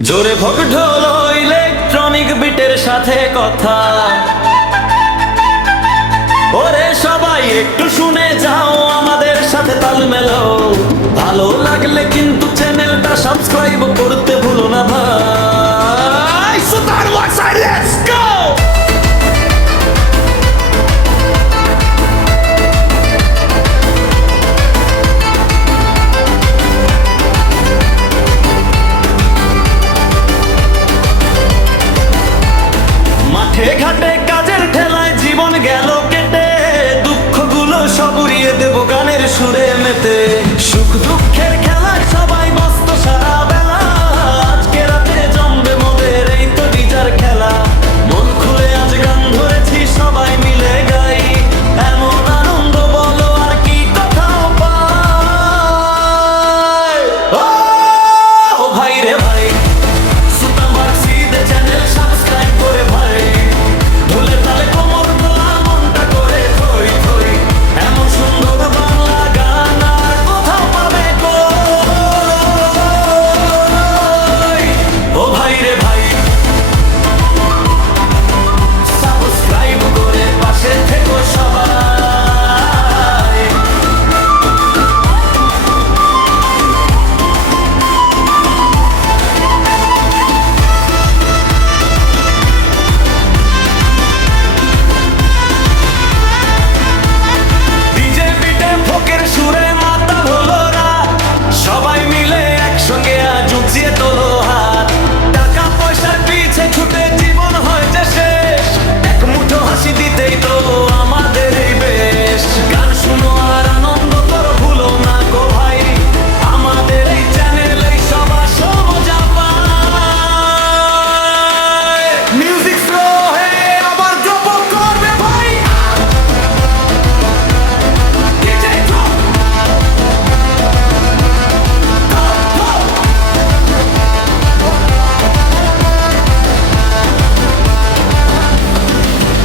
জোরে ভোগ ঢোলো ইলেকট্রনিক বিটের সাথে কথা। ওরে সবাই একটু শুনে যাও, আমাদের সাথে তাল মেলো। ভালো লাগলে কিন্তু চ্যানেলটা সাবস্ক্রাইব করতে ভুলো না ভাই। সুতার ওয়াসাই, লেটস গো। মাঠে ঘাটে কাজের ঠেলায় জীবন গেল কেটে, দুঃখগুলো সব উড়িয়ে দেব গানের সুরে মেতে। সুখ দুঃখের খেলায় সবাই ব্যস্ত সারা বেলা, আজকে রাতে জমবে মোদের এই তো ডিজার খেলা। মন খুলে আজ গান ধরেছি, সবাই মিলে গাই। এমন আনন্দ বলো আর কি কোথাও পাই। ও ভাই রে ভাই, সুতার ওয়াসাই চ্যানেল সাবস্ক্রাইব করে ভাই। ভুলে তালে কোমর দোলা, মনটা করে থই থই। এমন সুন্দর বাংলা গান আর কোথাও পাবে কই। ও ভাই রে ভাই, সাবস্ক্রাইব করে পাশে থেকো সবাই। ডিজে বিটে ফোকের সুরে মাতাল হলো রাত, সবাই মিলে একসঙ্গে আজ উঁচিয়ে তোলো হাত। টাকা পয়সার পিছে ছুটে জীবন হয় যে শেষ, এক মুঠো হাসি দিতেই তো আমাদের এই বেশ। গান শুনো আর আনন্দ করো, ভুলো না গো ভাই। আমাদের এই চ্যানেলেই সবার মজা পায়। মিউজিক স্লো হয়ে আবার ড্রপ করবে ভাই। DJ drop. Go, go.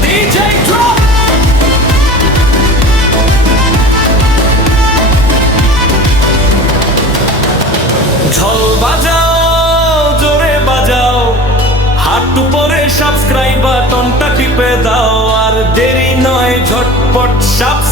DJ drop. ঢোল বাজাও, জোরে বাজাও, হাঁটু পরে সাবস্ক্রাইব বাটনটা টিপে দাও। আর দেরি নয়, ঝটপট সাবস্ক্রাইব